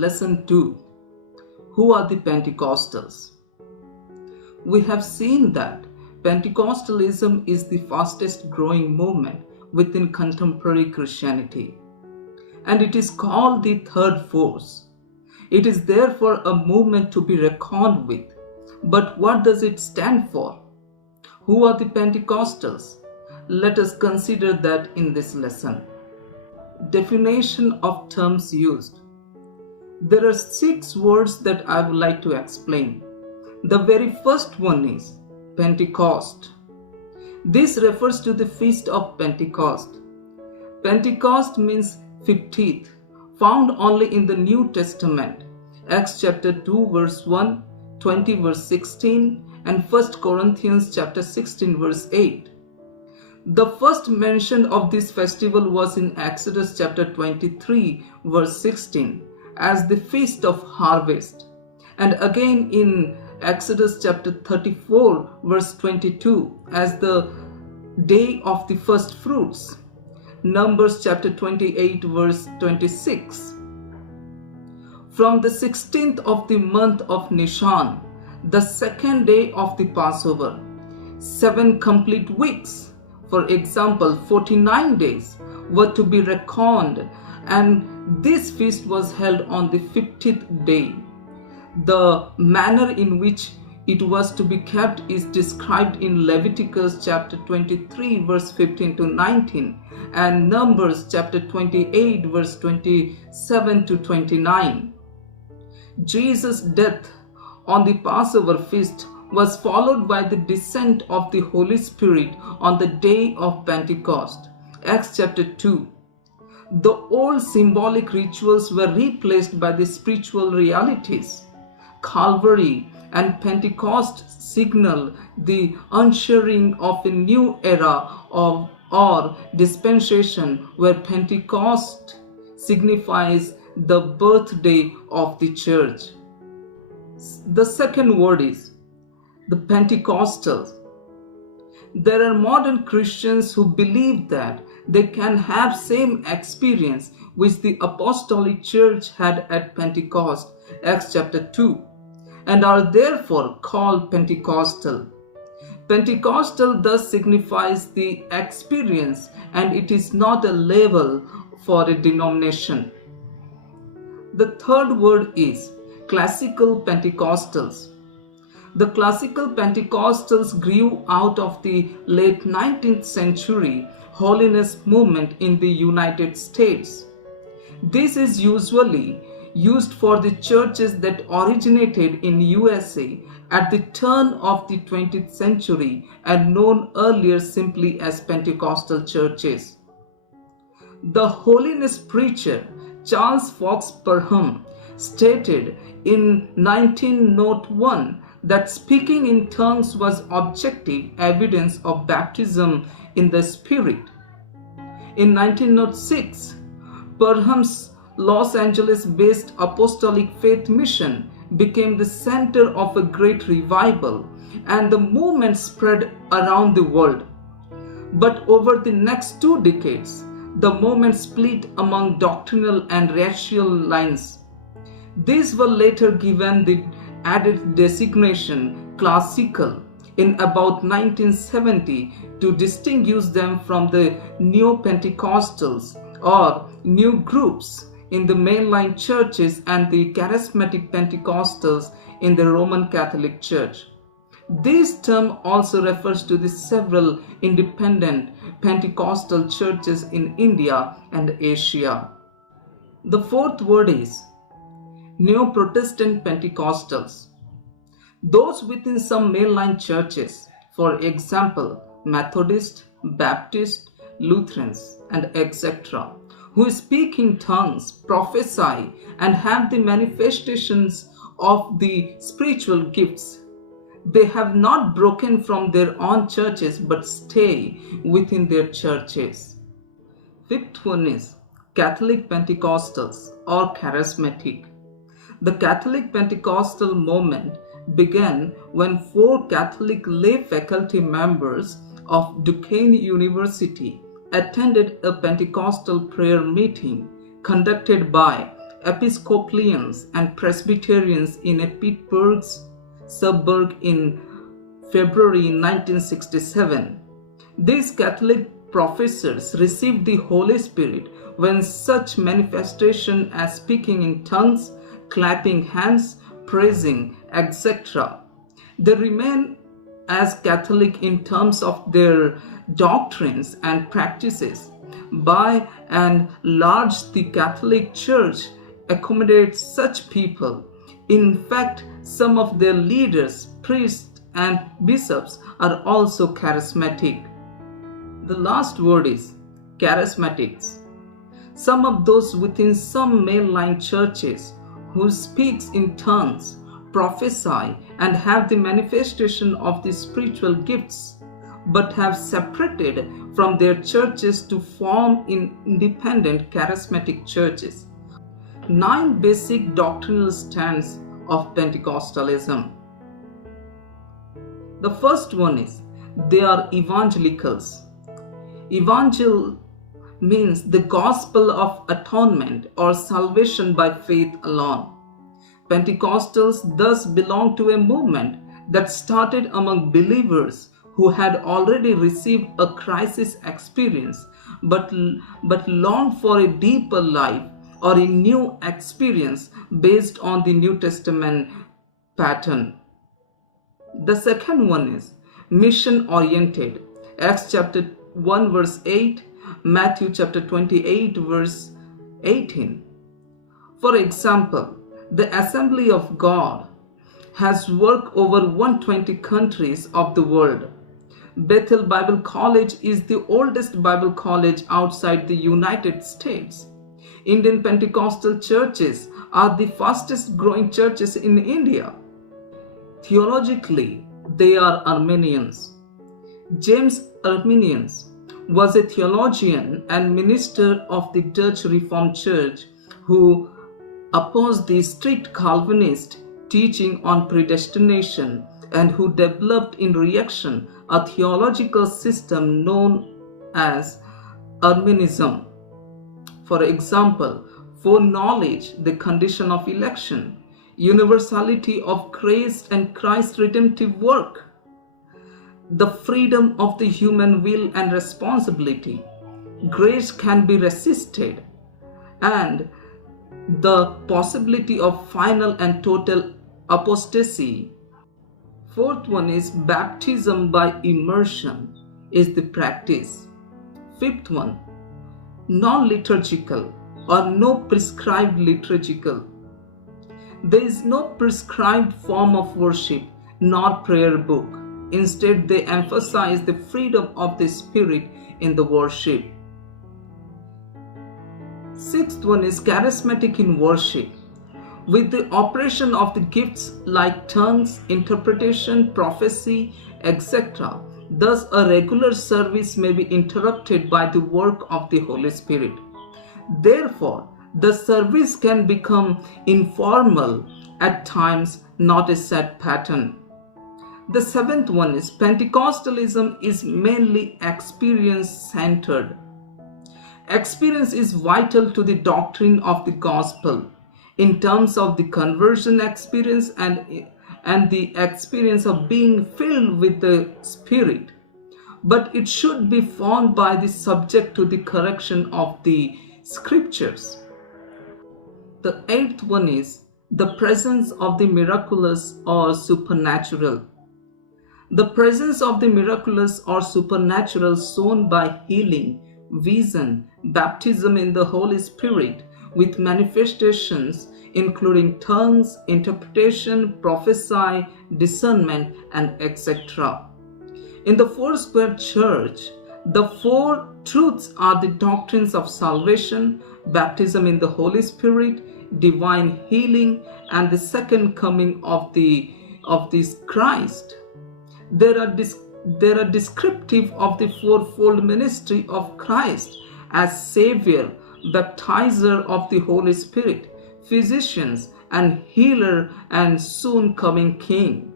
Lesson 2. Who are the Pentecostals? We have seen that Pentecostalism is the fastest growing movement within contemporary Christianity, and it is called the third force. It is therefore a movement to be reckoned with. But what does it stand for? Who are the Pentecostals? Let us consider that in this lesson. Definition of terms used. There are 6 words that I would like to explain. The very first one is Pentecost. This refers to the feast of Pentecost. Pentecost means 50th, found only in the New Testament. Acts chapter 2 verse 1, 20 verse 16 and 1 Corinthians chapter 16 verse 8. The first mention of this festival was in Exodus chapter 23 verse 16 as the feast of harvest, and again in Exodus chapter 34 verse 22 as the day of the first fruits. Numbers chapter 28 verse 26. From the 16th of the month of Nisan, the second day of the Passover, 7 complete weeks, for example 49 days, were to be reckoned, and this feast was held on the 50th day. The manner in which it was to be kept is described in Leviticus chapter 23 verse 15 to 19 and Numbers chapter 28 verse 27 to 29. Jesus' death on the Passover feast was followed by the descent of the Holy Spirit on the day of Pentecost. Acts chapter 2. The old symbolic rituals were replaced by the spiritual realities. Calvary and Pentecost signal the ushering of a new era of or dispensation, where Pentecost signifies the birthday of the church. The second word is the Pentecostals. There are modern Christians who believe that they can have same experience which the apostolic church had at Pentecost, Acts chapter 2, and are therefore called Pentecostal. Pentecostal thus signifies the experience, and it is not a label for a denomination. The third word is Classical Pentecostals. The Classical Pentecostals grew out of the late 19th century holiness movement in the United States. This is usually used for the churches that originated in USA at the turn of the 20th century and known earlier simply as Pentecostal churches. The holiness preacher Charles Fox Parham stated in 1901 that speaking in tongues was objective evidence of baptism in the Spirit. In 1906, Parham's Los Angeles-based Apostolic Faith Mission became the center of a great revival, and the movement spread around the world. But over the next 2 decades, the movement split among doctrinal and racial lines. These were later given the added designation classical in about 1970 to distinguish them from the Neo-Pentecostals or new groups in the mainline churches and the charismatic Pentecostals in the Roman Catholic Church. This term also refers to the several independent Pentecostal churches in India and Asia. The fourth word is Neo-Protestant Pentecostals. Those within some mainline churches, for example, Methodist, Baptist, Lutherans, and etc., who speak in tongues, prophesy, and have the manifestations of the spiritual gifts. They have not broken from their own churches but stay within their churches. Fifth one is Catholic Pentecostals or Charismatic. The Catholic Pentecostal movement began when 4 Catholic lay faculty members of Duquesne University attended a Pentecostal prayer meeting conducted by Episcopalians and Presbyterians in a Pittsburgh suburb in February 1967. These Catholic professors received the Holy Spirit when such manifestation as speaking in tongues, clapping hands, praising, etc. They remain as Catholic in terms of their doctrines and practices. By and large, the Catholic Church accommodates such people. In fact, some of their leaders, priests, and bishops are also charismatic. The last word is charismatics. Some of those within some mainline churches who speaks in tongues, prophesy, and have the manifestation of the spiritual gifts, but have separated from their churches to form independent charismatic churches. 9 basic doctrinal stands of Pentecostalism. The first one is they are evangelicals. Evangel means the gospel of atonement or salvation by faith alone. Pentecostals thus belong to a movement that started among believers who had already received a crisis experience but longed for a deeper life or a new experience based on the New Testament pattern. The second one is mission oriented. Acts chapter 1 verse 8, Matthew chapter 28 verse 18. For example, the Assembly of God has worked over 120 countries of the world. Bethel Bible College is the oldest Bible college outside the United States. Indian Pentecostal churches are the fastest growing churches in India. Theologically, they are Arminians. James Arminius was a theologian and minister of the Dutch Reformed Church who opposed the strict Calvinist teaching on predestination and who developed in reaction a theological system known as Arminianism. For example, foreknowledge, the condition of election, universality of grace and Christ's redemptive work, the freedom of the human will and responsibility, grace can be resisted, and the possibility of final and total apostasy. Fourth one is baptism by immersion is the practice. Fifth one, non-liturgical or no prescribed liturgical. There is no prescribed form of worship nor prayer book. Instead, they emphasize the freedom of the Spirit in the worship. Sixth one is charismatic in worship, with the operation of the gifts like tongues, interpretation, prophecy, etc. Thus, a regular service may be interrupted by the work of the Holy Spirit. Therefore, the service can become informal at times, not a set pattern. The seventh one is Pentecostalism is mainly experience-centered. Experience is vital to the doctrine of the gospel in terms of the conversion experience and the experience of being filled with the Spirit. But it should be found by the subject to the correction of the scriptures. The eighth one is the presence of the miraculous or supernatural. The presence of the miraculous or supernatural shown by healing, vision, baptism in the Holy Spirit with manifestations including tongues, interpretation, prophecy, discernment, and etc. In the Foursquare Church, the four truths are the doctrines of salvation, baptism in the Holy Spirit, divine healing, and the second coming of this Christ. There are descriptive of the fourfold ministry of Christ as Savior, baptizer of the Holy Spirit, physicians and healer and soon coming King.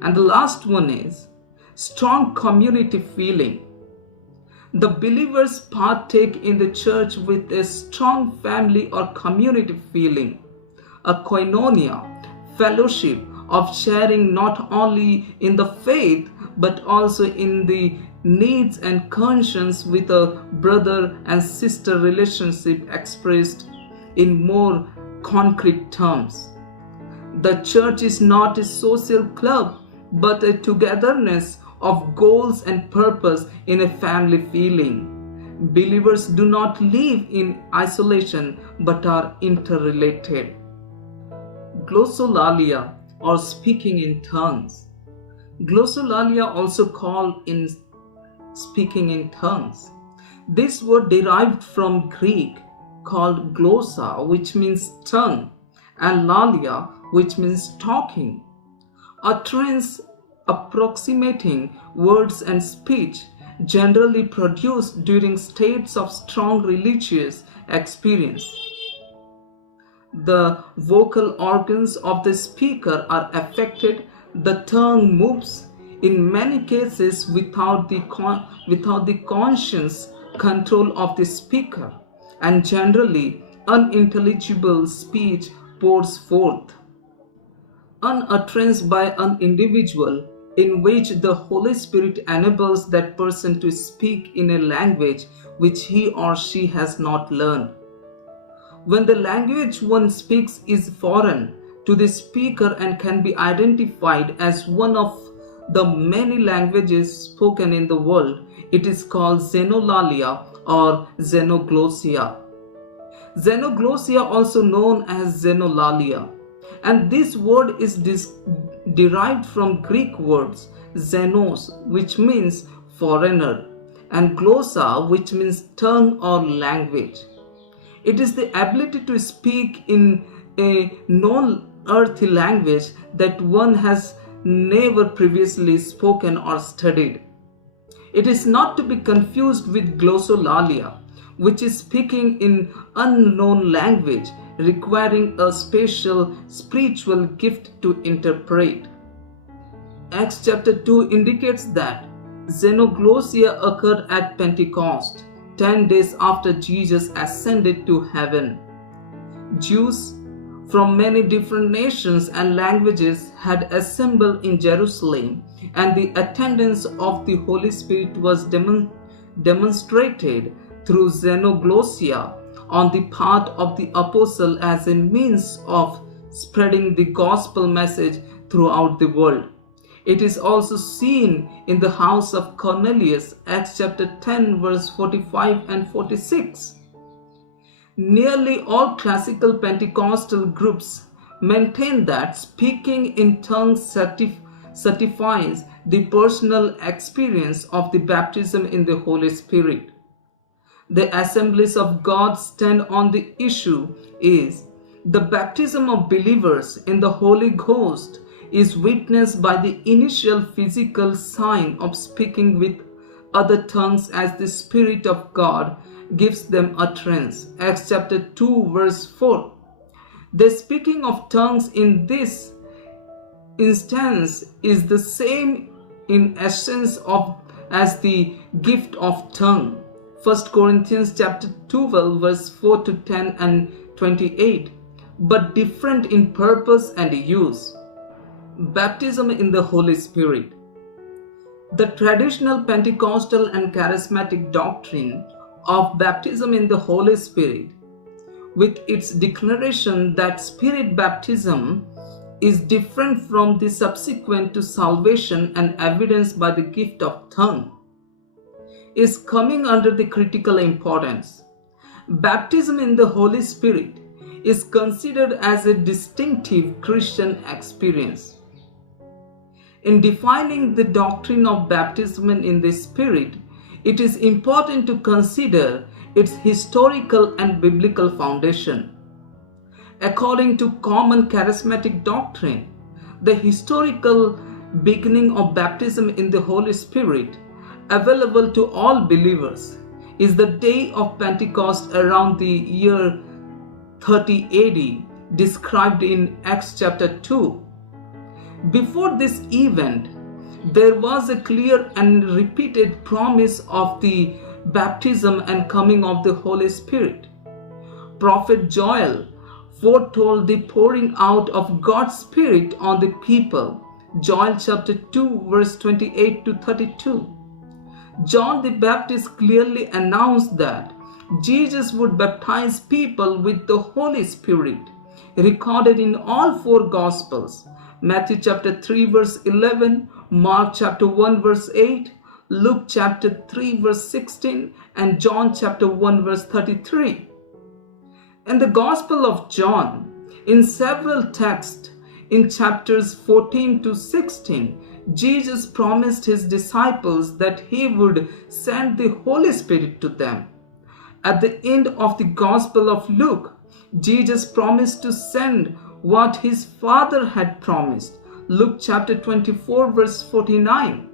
And the last one is strong community feeling. The believers partake in the church with a strong family or community feeling, a koinonia, fellowship of sharing not only in the faith but also in the needs and conscience, with a brother and sister relationship expressed in more concrete terms. The church is not a social club but a togetherness of goals and purpose in a family feeling. Believers do not live in isolation but are interrelated. Glossolalia, or speaking in tongues. Glossolalia, also called in speaking in tongues. This word derived from Greek called glossa, which means tongue, and lalia, which means talking. Utterance approximating words and speech generally produced during states of strong religious experience. The vocal organs of the speaker are affected. The tongue moves, in many cases without the conscious control of the speaker, and generally unintelligible speech pours forth. An utterance by an individual in which the Holy Spirit enables that person to speak in a language which he or she has not learned. When the language one speaks is foreign to the speaker and can be identified as one of the many languages spoken in the world, it is called xenolalia or xenoglossia. Xenoglossia, also known as xenolalia, and this word is derived from Greek words xenos, which means foreigner, and glossa, which means tongue or language. It is the ability to speak in a non-earthly language that one has never previously spoken or studied. It is not to be confused with glossolalia, which is speaking in unknown language, requiring a special spiritual gift to interpret. Acts chapter 2 indicates that xenoglossia occurred at Pentecost, 10 days after Jesus ascended to heaven. Jews from many different nations and languages had assembled in Jerusalem, and the attendance of the Holy Spirit was demonstrated through xenoglossia on the part of the apostle as a means of spreading the gospel message throughout the world. It is also seen in the house of Cornelius, Acts chapter 10 verse 45 and 46. Nearly all classical Pentecostal groups maintain that speaking in tongues certifies the personal experience of the baptism in the Holy Spirit. The Assemblies of God stand on the issue is the baptism of believers in the Holy Ghost is witnessed by the initial physical sign of speaking with other tongues as the Spirit of God gives them utterance. Acts chapter 2 verse 4. The speaking of tongues in this instance is the same in essence as the gift of tongue. 1 Corinthians chapter 12 verse 4 to 10 and 28, but different in purpose and use. Baptism in the Holy Spirit. The traditional Pentecostal and charismatic doctrine of baptism in the Holy Spirit, with its declaration that Spirit baptism is different from the subsequent to salvation and evidenced by the gift of tongue, is coming under the critical importance. Baptism in the Holy Spirit is considered as a distinctive Christian experience. In defining the doctrine of baptism in the Spirit, it is important to consider its historical and biblical foundation. According to common charismatic doctrine, the historical beginning of baptism in the Holy Spirit, available to all believers, is the day of Pentecost around the year 30 AD, described in Acts chapter 2. Before this event, there was a clear and repeated promise of the baptism and coming of the Holy Spirit. Prophet Joel foretold the pouring out of God's Spirit on the people. Joel chapter 2 verse 28 to 32. John the Baptist clearly announced that Jesus would baptize people with the Holy Spirit, recorded in all four Gospels: Matthew chapter 3 verse 11, Mark chapter 1 verse 8, Luke chapter 3 verse 16, and John chapter 1 verse 33. In the Gospel of John, in several texts, in chapters 14 to 16, Jesus promised his disciples that he would send the Holy Spirit to them. At the end of the Gospel of Luke, Jesus promised to send what his Father had promised. Luke chapter 24 verse 49.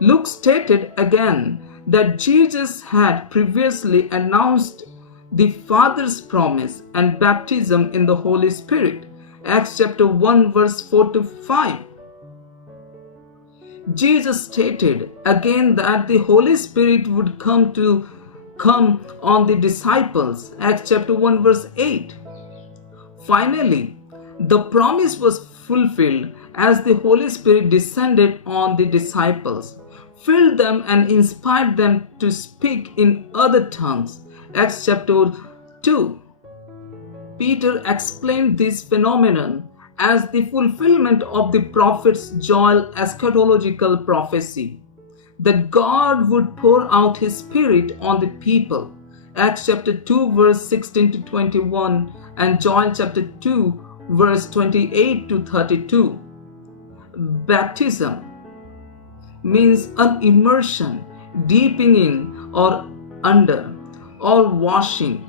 Luke stated again that Jesus had previously announced the Father's promise and baptism in the Holy Spirit. Acts chapter 1 verse 4 to 5. Jesus stated again that the Holy Spirit would come on the disciples. Acts chapter 1 verse 8. Finally, the promise was fulfilled as the Holy Spirit descended on the disciples, filled them and inspired them to speak in other tongues. Acts chapter 2. Peter explained this phenomenon as the fulfillment of the prophet's Joel eschatological prophecy that God would pour out his Spirit on the people. Acts chapter 2 verse 16 to 21 and Joel chapter 2 verse 28 to 32. Baptism means an immersion, deepening or under, or washing.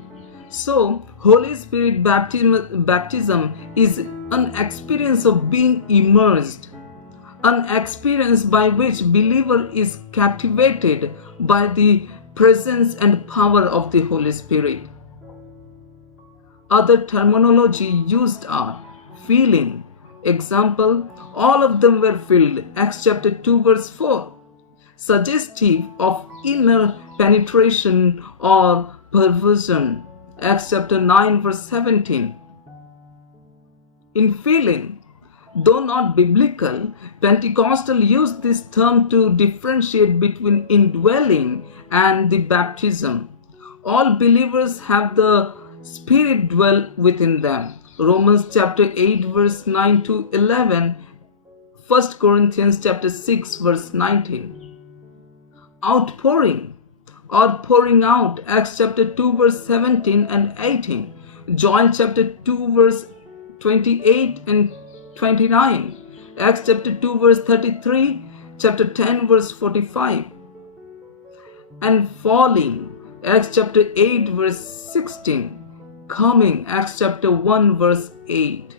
So, Holy Spirit baptism is an experience of being immersed, an experience by which believer is captivated by the presence and power of the Holy Spirit. Other terminology used are feeling. Example, all of them were filled. Acts chapter 2 verse 4. Suggestive of inner penetration or perversion. Acts chapter 9 verse 17. In feeling, though not biblical, Pentecostal used this term to differentiate between indwelling and the baptism. All believers have the Spirit dwell within them. Romans chapter 8 verse 9 to 11, 1 Corinthians chapter 6 verse 19. Outpouring or pouring out, Acts chapter 2 verse 17 and 18, Joel chapter 2 verse 28 and 29, Acts chapter 2 verse 33, chapter 10 verse 45, and falling, Acts chapter 8 verse 16, coming, Acts chapter 1 verse 8.